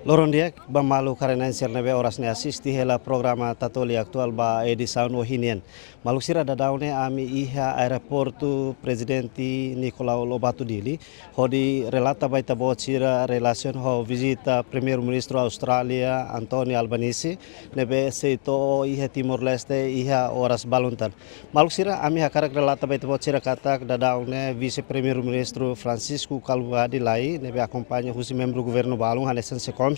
Loron dia malu karena nebe oras ne asisti hela programa tatoli aktual ba edição no hinien. Malu sira da daune ami iha aeroporto presidenti Nicolau Lobato Dili hodi relata baita bocira relacion ho visita primeiro ministro Australia Anthony Albanese nebe seito iha Timor Leste iha oras baluntan. Malu sira ami hakarak relata baita bocira katak da daune vice primeiro ministro Francisco Calvadi lai nebe acompanha husi membro governo balung hanesan sekom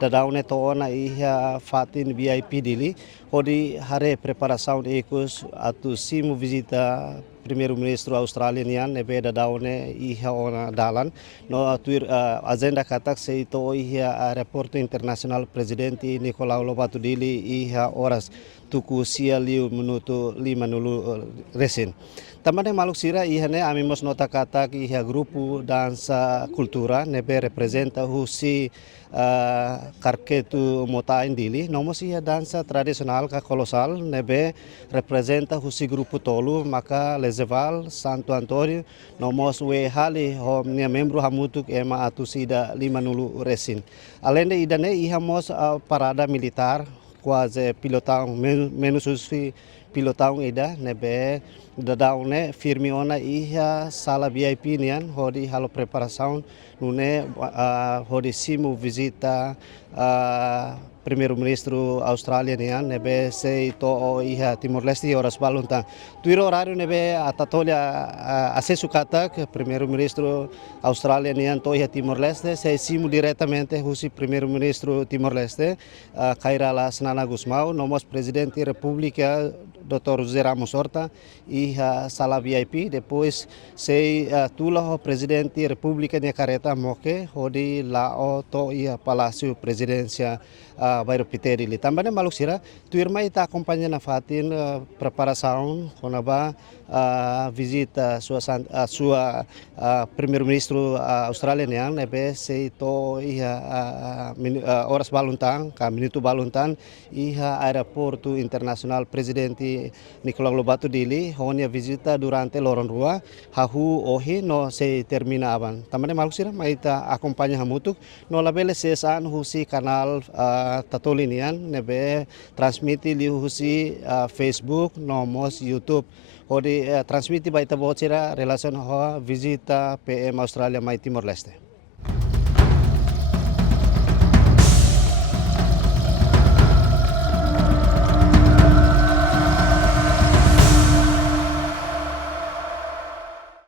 da daune to ona iha fatin VIP dili hodi hare preparação ikos atu simu visita primeiro-ministro australian nebe da daune iha ona dalan no atuir agenda katak seito iha aeroporto internasional presidente Nicolau Lobato Dili iha oras tuku sia liu minuto 5 resin. Tamane maluk sira ihane amimos nota katak iha grupo dansa kultura nebe representa husi karketu motain dili nomos iha dansa tradisional ka kolosal nebe representa husi grupo tolu maka lezeval Santo Antonio nomos we hali ho nia membro hamutuk ema atu sida 50 resin alende idane iha mos parada militar quase pilotão menos usi pilotão ida nebe dadaune firme ona iha sala VIP nian hodi halo preparação nune hodi simu visita primeiro-ministro Australia nian nebe sei to iha Timor Leste horas balunta tuiro horário nebe atatolia acesso katak primeiro-ministro Australia nian to iha Timor Leste sei simu diretamente husi primeiro-ministro Timor Leste Kairala Senana Gusmao nomos presidente República Dr. José Ramos Horta iha sala VIP depois sei tula ho presidente República de Careta Moke hodi lao to iha Palácio Presidencia Bairro Piteri também maluk sira tuirma ita acompanha na fatin preparação konaba visita sua primeiro-ministro australiano nebe sei to iha horas baluntang ka minuto baluntang iha aeroporto internasional presidente Nicolau Lobato Dili honia visita durante loron rua hahu ohi no se termina aban tamane maluk sira maita acompanha hamutuk no labele sesan husi kanal tatolinian nebe transmiti li husi Facebook nomos YouTube hodi transmiti baita bocira relacion ho visita PM Australia mai Timor Leste.